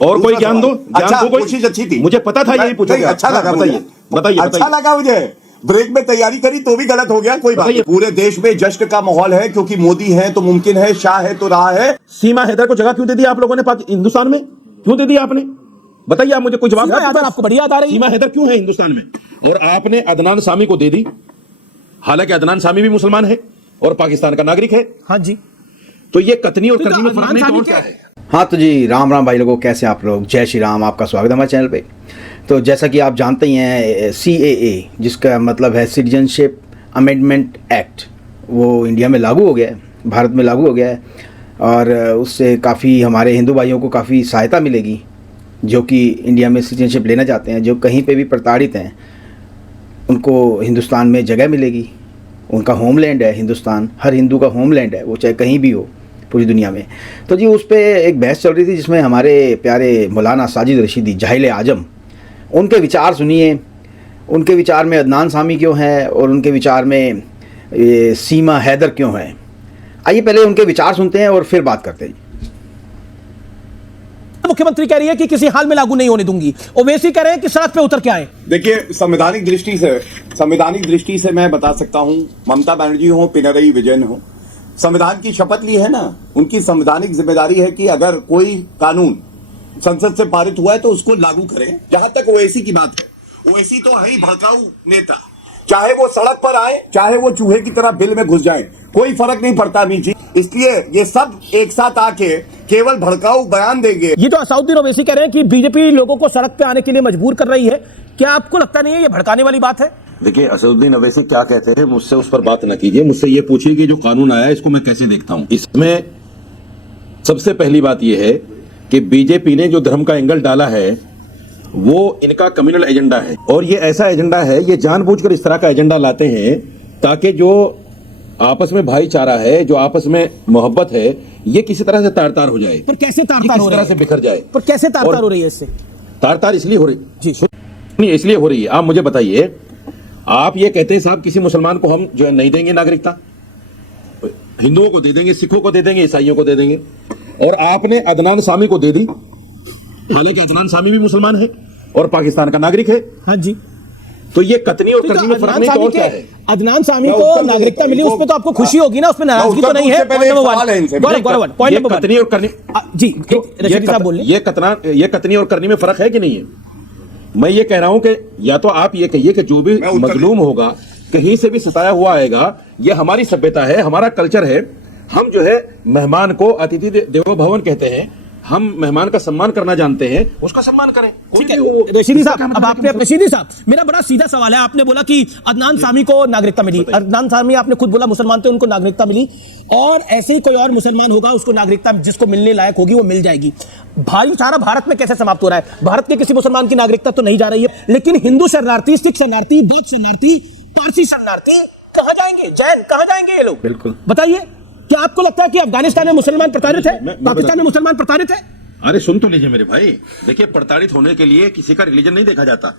और कोई ज्ञान दो, अच्छा, कोशिश अच्छी थी, मुझे पता था यही पूछोगे। अच्छा लगा, बताइए। अच्छा लगा मुझे। ब्रेक में तैयारी करी तो भी गलत हो गया, कोई बात नहीं। पूरे देश में जश्न का माहौल है, क्योंकि मोदी है तो मुमकिन है, शाह है तो रहा है। सीमा हैदर को जगह क्यों दे दी आप लोगों ने हिंदुस्तान में? क्यों दे दी आपने? बताइए, आप मुझे कुछ जवाब। आपको बढ़िया याद आ रही है? सीमा हैदर क्यों है हिंदुस्तान में? और आपने अदनान सामी को दे दी, हालांकि अदनान सामी भी मुसलमान है और पाकिस्तान का नागरिक है। हाँ जी। तो ये कतनी और करनी में फर्क नहीं तो और क्या है? हाँ तो जी, राम राम भाई लोगों, कैसे आप लोग? जय श्री राम, आपका स्वागत है हमारे चैनल पे। तो जैसा कि आप जानते ही हैं, CAA जिसका मतलब है सिटीजनशिप अमेंडमेंट एक्ट, वो इंडिया में लागू हो गया है, भारत में लागू हो गया है। और उससे काफ़ी हमारे हिंदू भाइयों को काफ़ी सहायता मिलेगी जो कि इंडिया में सिटीजनशिप लेना चाहते हैं, जो कहीं पे भी प्रताड़ित हैं उनको हिंदुस्तान में जगह मिलेगी। उनका होमलैंड है हिंदुस्तान, हर हिंदू का होमलैंड है, वो चाहे कहीं भी हो पूरी दुनिया में। तो जी उस पर एक बहस चल रही थी जिसमें हमारे प्यारे मौलाना साजिद रशीदी जाहिल आजम, उनके विचार सुनिए। उनके विचार में अदनान सामी क्यों है और उनके विचार में ये सीमा हैदर क्यों है। आइए पहले उनके विचार सुनते हैं और फिर बात करते हैं। मुख्यमंत्री कह रही है कि किसी हाल में लागू नहीं होने दूंगी, ओवैसी कह रहे हैं कि सड़क पे उतर के आए। देखिए, संवैधानिक दृष्टि से मैं बता सकता हूं, ममता बनर्जी हो, पिनरई विजयन हो, संविधान की शपथ ली है ना, उनकी संवैधानिक जिम्मेदारी है कि अगर कोई कानून संसद से पारित हुआ है तो उसको लागू करें। जहां तक ओवैसी की बात है, ओवैसी तो है ही भड़काऊ नेता, चाहे वो सड़क पर आए, चाहे वो चूहे की तरह बिल में घुस जाए, कोई फर्क नहीं पड़ता अमीर जी। इसलिए ये सब एक साथ आके केवल भड़काऊ बयान देंगे। ये तो असाउद्दीन ओवैसी कह रहे हैं कि बीजेपी लोगों को सड़क पे आने के लिए मजबूर कर रही है। क्या आपको लगता नहीं है ये भड़काने वाली बात है? देखिए, असदुद्दीन ओवैसी क्या कहते हैं, मुझसे उस पर बात न कीजिए। मुझसे ये पूछिए कि जो कानून आया है इसको मैं कैसे देखता हूं। इसमें सबसे पहली बात यह है कि बीजेपी ने जो धर्म का एंगल डाला है वो इनका कम्युनल एजेंडा है, और ये ऐसा एजेंडा है, ये जानबूझकर इस तरह का एजेंडा लाते हैं ताकि जो आपस में भाईचारा है, जो आपस में मोहब्बत है, ये किसी तरह से तार तार हो जाए। पर कैसे तार तार हो रही है? से बिखर जाए। पर कैसे तार तार हो रही है? इससे तार तार इसलिए हो रही जी, नहीं, इसलिए हो रही है। आप मुझे बताइए, आप ये कहते हैं साहब किसी मुसलमान को हम जो है नहीं देंगे नागरिकता, हिंदुओं को दे देंगे, सिखों को दे देंगे, ईसाइयों को दे देंगे, और आपने अदनान सामी को दे दी, हालांकि अदनान सामी भी मुसलमान है और पाकिस्तान का नागरिक है। हाँ जी। तो ये कतनी और करनी में फर्क नहीं तो और क्या है? अदनान सामी को नागरिकता मिली, उस पे तो आपको खुशी होगी ना, उसमें नाराजगी तो नहीं है। कतनी और करनी जी, रशीदी साहब बोल रहे हैं, ये कतनी और करनी में फर्क है कि नहीं है? मैं ये कह रहा हूं कि या तो आप ये कहिए कि जो भी मजलूम होगा, कहीं से भी सताया हुआ आएगा, ये हमारी सभ्यता है, हमारा कल्चर है। हम जो है मेहमान को अतिथि देवो भवन कहते हैं, हम मेहमान का सम्मान करना जानते हैं, उसका सम्मान करें। ठीक है रशीदी साहब, अब आपने रशीदी साहब, मेरा बड़ा सीधा सवाल है। आपने बोला कि अदनान सामी को नागरिकता मिली, अदनान सामी आपने खुद बोला मुसलमान थे, उनको नागरिकता मिली, और ऐसे ही कोई और मुसलमान होगा उसको नागरिकता जिसको मिलने लायक होगी वो मिल जाएगी। भाईचारा भारत में कैसे समाप्त हो रहा है? भारत के किसी मुसलमान की नागरिकता तो नहीं जा रही है, लेकिन हिंदू शरणार्थी, सिख शरणार्थी, बौद्ध शरणार्थी, पारसी शरणार्थी कहां जाएंगे? जैन कहां जाएंगे ये लोग? बिल्कुल बताइए, क्या आपको लगता है कि अफगानिस्तान में मुसलमान प्रताड़ित है, पाकिस्तान में मुसलमान प्रताड़ित है? अरे सुन तो लीजिए मेरे भाई, देखिए, प्रताड़ित होने के लिए किसी का रिलीजन नहीं देखा जाता।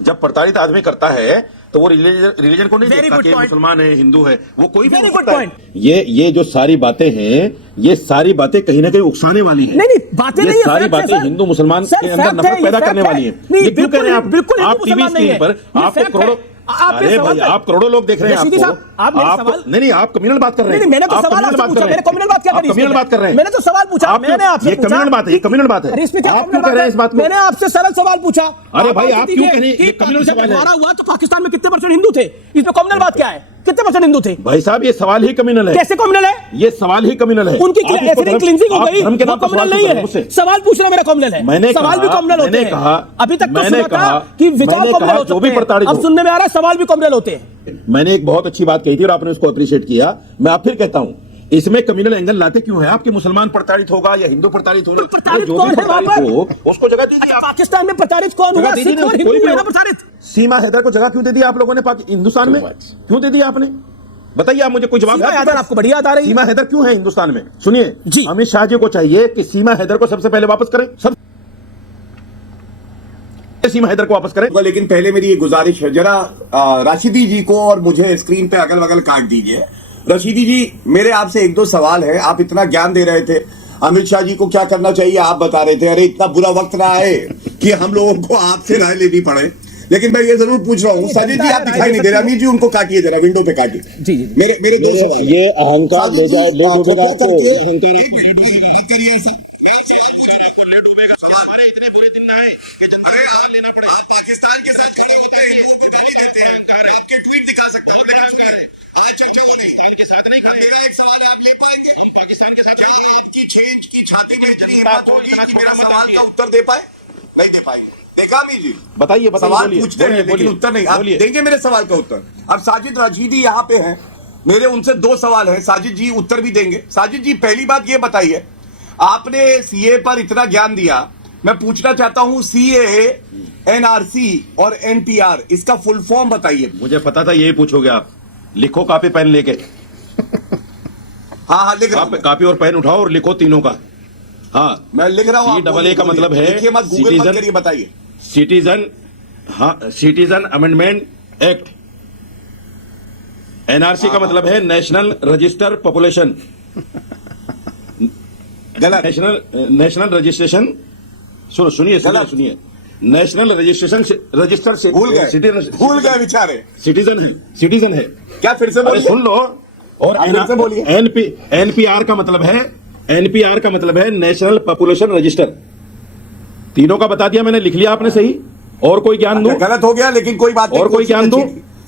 जब प्रताड़ित आदमी करता है तो वो रिलीजन को नहीं देखता कि मुसलमान है, हिंदू है, वो कोई भी हो सकता है। ये जो सारी बातें हैं, ये सारी बातें कहीं ना कहीं उकसाने वाली हैं। नहीं, बातें नहीं, सारी बातें हिंदू मुसलमान के अंदर नफरत पैदा करने वाली हैं। ये क्यों कह रहे हैं आप? बिल्कुल आप टीवी स्क्रीन पर आपको करोड़ों, अरे भाई, आप करोड़ों लोग देख रहे हैं आपको। नहीं, आप कम्युनल बात कर रहे हैं। मैंने तो सवाल आपसे पूछा, मैंने कम्युनल बात क्या करी? कम्युनल बात कर रहे हैं। मैंने तो सवाल पूछा, मैंने आपसे ये कम्युनल बात है, ये कम्युनल बात है। आप क्यों कह रहे हैं इस बात को? मैंने आपसे सरल सवाल पूछा। अरे भाई, आप क्यों कह रहे हैं? ये कम्युनल सवाल है। हुआ तो पाकिस्तान में कितने % हिंदू थे? इसमें कम्युनल बात क्या है? कितने % हिंदू थे? भाई साहब, ये सवाल ही कम्युनल है। कैसे कम्युनल है? ये सवाल ही कम्युनल है। उनकी एथनिक क्लींजिंग हो गई, वो कम्युनल नहीं है। सवाल पूछना मेरा कम्युनल है। मैंने सवाल भी कम्युनल होते हैं। अभी तक तो सुना था कि विचार कम्युनल होते हैं, अब सुनने में आ रहा है सवाल भी कम्युनल होते हैं। मैंने एक बहुत अच्छी बात कही थी और आपने उसको अप्रिशिएट किया। मैं आप फिर कहता हूं, इसमें कम्युनल एंगल लाते क्यों है? आपके मुसलमान प्रताड़ित होगा या हिंदू प्रताड़ित होगा, प्रताड़ित कौन है वहां पर? उसको जगह दीजिए। पाकिस्तान में प्रताड़ित कौन हुआ? सिख और हिंदू है ना प्रताड़ित। सीमा हैदर को जगह क्यों दे दी आप लोगों ने हिंदुस्तान में? क्यों दे दी आपने? बताइए, आप मुझे कुछ जवाब। सीमा हैदर आपको बढ़िया याद आ रही है? सीमा हैदर क्यों है हिंदुस्तान में? सुनिए, अमित शाह जी को चाहिए कि सीमा हैदर को सबसे पहले वापस करें, सीमा हैदर को वापस करें। लेकिन पहले मेरी ये गुजारिश है, जरा राशिदी जी को और मुझे स्क्रीन पे अगल बगल काट दीजिए। रशीदी जी, मेरे आपसे एक दो सवाल है। आप इतना ज्ञान दे रहे थे, अमित शाह जी को क्या करना चाहिए आप बता रहे थे। अरे इतना बुरा वक्त ना आए कि हम लोगों को आपसे राय लेनी पड़े। लेकिन मैं ये जरूर पूछ रहा हूँ, साजिद जी आप दिखाई नहीं दे रहे, अमीर जी उनको काटिए जरा, विंडो पे काटिए। जी जी मेरे दो सवाल। ये अहंकार ले जाओ, ले डूबेगा आपको। पाकिस्तान के साथ खड़े होते हैं, गाली देते हैं, अहंकार है, आपके ट्वीट दिखा सकता हूं, मेरा अहंकार है। आज चर्चा हो नहीं, इनके साथ नहीं खड़े। मेरा एक सवाल है, आप ले पाएंगे पाकिस्तान के साथ आपकी छींच की छाती में इतनी हिम्मत होगी कि मेरा सवाल का उत्तर दे पाए? नहीं दे पाएंगे। देखा अमीर जी, बताइए सवाल पूछते हैं लेकिन उत्तर नहीं। आप देंगे मेरे सवाल का उत्तर? अब साजिद रशीदी यहाँ पे हैं, मेरे उनसे दो सवाल हैं, साजिद जी उत्तर भी देंगे। साजिद जी पहली बात ये बताइए, आपने सीए पर इतना ज्ञान दिया, मैं पूछना चाहता हूं सीए, एनआरसी और एनपीआर इसका फुल फॉर्म बताइए। मुझे पता था यही पूछोगे आप। लिखो कापी पेन लेके। हाँ लिख रहा हूं। कापी और पेन उठाओ और लिखो तीनों का। हाँ मैं लिख रहा हूं। CAA का मतलब है देखिए मत, गूगल मत करिए, बताइए। सिटीजन, हाँ सिटीजन अमेंडमेंट एक्ट। एनआरसी का मतलब है नेशनल रजिस्टर पॉपुलेशन, गलत। National registration. सुनिए नेशनल रजिस्टर से भूल गए बेचारे। सिटीजन है। क्या फिर से बोलिए? सुन लो। और फिर से बोलिए। एनपीआर का मतलब है नेशनल पॉपुलेशन रजिस्टर। तीनों का बता दिया मैंने, लिख लिया आपने सही। और कोई ज्ञान दूं? गलत हो गया लेकिन कोई बात नहीं। और कोई ज्ञान दूं?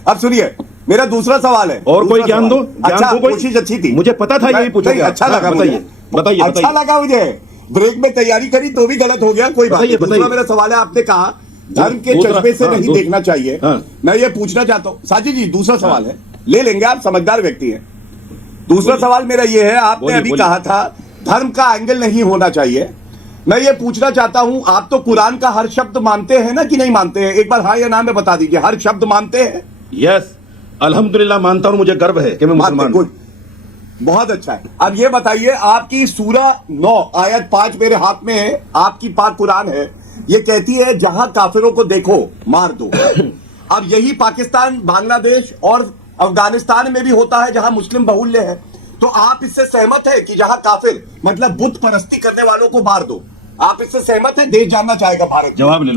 अब सुनिए मेरा दूसरा सवाल है। और कोई ज्ञान दूं? अच्छा, कोई कोशिश अच्छी थी, मुझे पता था यही पूछोगे। अच्छा लगा, बताइए। अच्छा लगा मुझे। ब्रेक में तैयारी करी तो भी गलत हो गया, कोई बात नहीं। दूसरा मेरा सवाल है, आपने कहा धर्म के चश्मे से नहीं देखना चाहिए। मैं ये पूछना चाहता हूँ साजिद जी, दूसरा सवाल है, ले लेंगे, आप समझदार व्यक्ति हैं। दूसरा सवाल मेरा ये है, आपने अभी कहा था धर्म का एंगल नहीं होना चाहिए। मैं ये पूछना चाहता हूं, आप तो कुरान का हर शब्द मानते हैं ना कि नहीं मानते हैं? एक बार हाँ या ना में बता दीजिए, हर शब्द मानते हैं? यस, अल्हम्दुलिल्लाह मानता हूं, मुझे गर्व है कि मैं मुसलमान हूं। बहुत अच्छा है। अब ये बताइए, आपकी सूरा 9 आयत 5 मेरे हाथ में है, आपकी पाक कुरान है, ये कहती है जहां काफिरों को देखो मार दो। अब यही पाकिस्तान, बांग्लादेश और अफगानिस्तान में भी होता है जहां मुस्लिम बहुल्य है। तो आप इससे सहमत है कि जहां काफिर मतलब बुत परस्ती करने वालों को मार दो? आप इससे सहमत है? देश जानना चाहेगा भारत। जवाब ले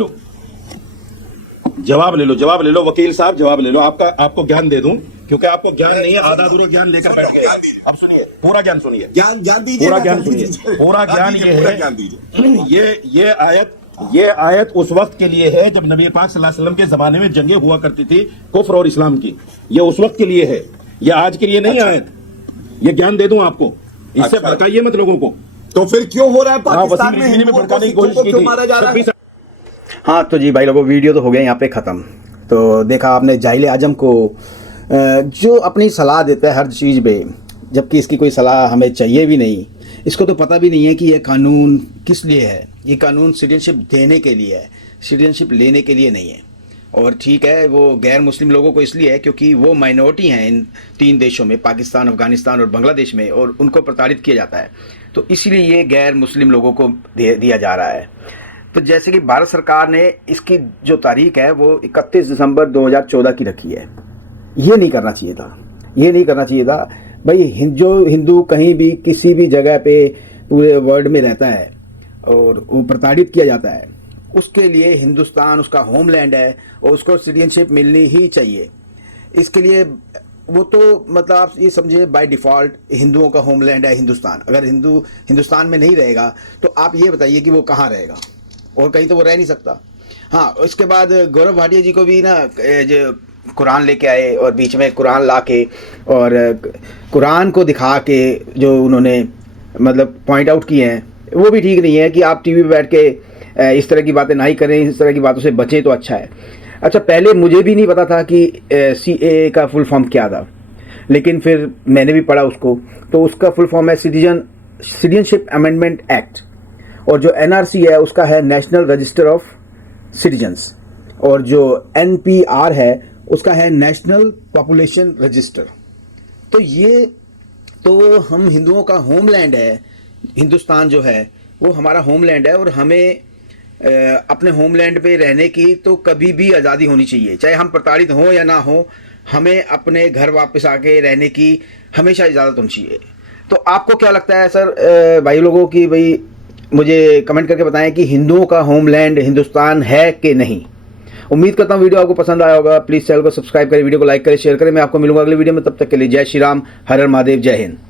लो वकील साहब, जवाब ले लो। आपको ज्ञान दे दूं, क्योंकि आपको ज्ञान नहीं है, आधा अधूरा ज्ञान लेकर बैठ गए। अब सुनिए, पूरा ज्ञान सुनिए। ज्ञान दीजिए, पूरा ज्ञान सुनिए। पूरा ज्ञान ये है, ये आयत उस वक्त के लिए है जब नबी पाक सल्लल्लाहु अलैहि वसल्लम के जमाने में जंगें हुआ करती थी कुफ्र और इस्लाम की। ये उस वक्त के लिए है, ये आज के लिए नहीं। आयत ये ज्ञान दे दूं आपको, इससे भड़काइए मत लोगों को। तो फिर क्यों हो रहा है पाकिस्तान में हिंदुओं को भड़काने की कोशिश की थी, मारा जा रहा है? हाँ तो जी भाई लोगों, वीडियो तो हो गया यहाँ पे ख़त्म। तो देखा आपने जाहिल आजम को जो अपनी सलाह देता है हर चीज़ पे, जबकि इसकी कोई सलाह हमें चाहिए भी नहीं। इसको तो पता भी नहीं है कि ये कानून किस लिए है। ये कानून सिटीजनशिप देने के लिए है, सिटीजनशिप लेने के लिए नहीं है। और ठीक है, वो गैर मुस्लिम लोगों को इसलिए है क्योंकि वो माइनॉरिटी हैं इन 3 देशों में, पाकिस्तान, अफगानिस्तान और बांग्लादेश में, और उनको प्रताड़ित किया जाता है। तो इसलिए ये गैर मुस्लिम लोगों को दिया जा रहा है। तो जैसे कि भारत सरकार ने इसकी जो तारीख है वो 31 दिसंबर 2014 की रखी है। ये नहीं करना चाहिए था भाई। जो हिंदू कहीं भी किसी भी जगह पे पूरे वर्ल्ड में रहता है और वो प्रताड़ित किया जाता है, उसके लिए हिंदुस्तान उसका होमलैंड है और उसको सिटीजनशिप मिलनी ही चाहिए। इसके लिए वो तो मतलब आप ये समझिए बाय डिफ़ॉल्ट हिंदुओं का होमलैंड है हिंदुस्तान। अगर हिंदुस्तान में नहीं रहेगा तो आप ये बताइए कि वो कहाँ रहेगा, और कहीं तो वो रह नहीं सकता। हाँ, इसके बाद गौरव भाटिया जी को भी ना जो कुरान लेके आए और बीच में कुरान ला के और कुरान को दिखा के जो उन्होंने मतलब पॉइंट आउट किए हैं, वो भी ठीक नहीं है। कि आप टीवी पे बैठ के इस तरह की बातें नहीं करें, इस तरह की बातों से बचें तो अच्छा है। अच्छा, पहले मुझे भी नहीं पता था कि CAA का फुल फॉर्म क्या था, लेकिन फिर मैंने भी पढ़ा उसको। तो उसका फुल फॉर्म है सिटीजनशिप अमेंडमेंट एक्ट, और जो NRC है उसका है नेशनल रजिस्टर ऑफ सिटीजन्स, और जो NPR है उसका है नेशनल पॉपुलेशन रजिस्टर। तो ये तो हम हिंदुओं का होमलैंड है, हिंदुस्तान जो है वो हमारा होमलैंड है, और हमें अपने होमलैंड पे रहने की तो कभी भी आज़ादी होनी चाहिए। चाहे हम प्रताड़ित हों या ना हो, हमें अपने घर वापस आके रहने की हमेशा इजाज़त होनी चाहिए। तो आपको क्या लगता है सर भाई लोगों की, भाई मुझे कमेंट करके बताएं कि हिंदुओं का होमलैंड हिंदुस्तान है कि नहीं। उम्मीद करता हूँ वीडियो आपको पसंद आया होगा। प्लीज़ चैनल को सब्सक्राइब करें, वीडियो को लाइक करें, शेयर करें। मैं आपको मिलूंगा अगले वीडियो में, तब तक के लिए जय श्री राम, हर हर महादेव, जय हिंद।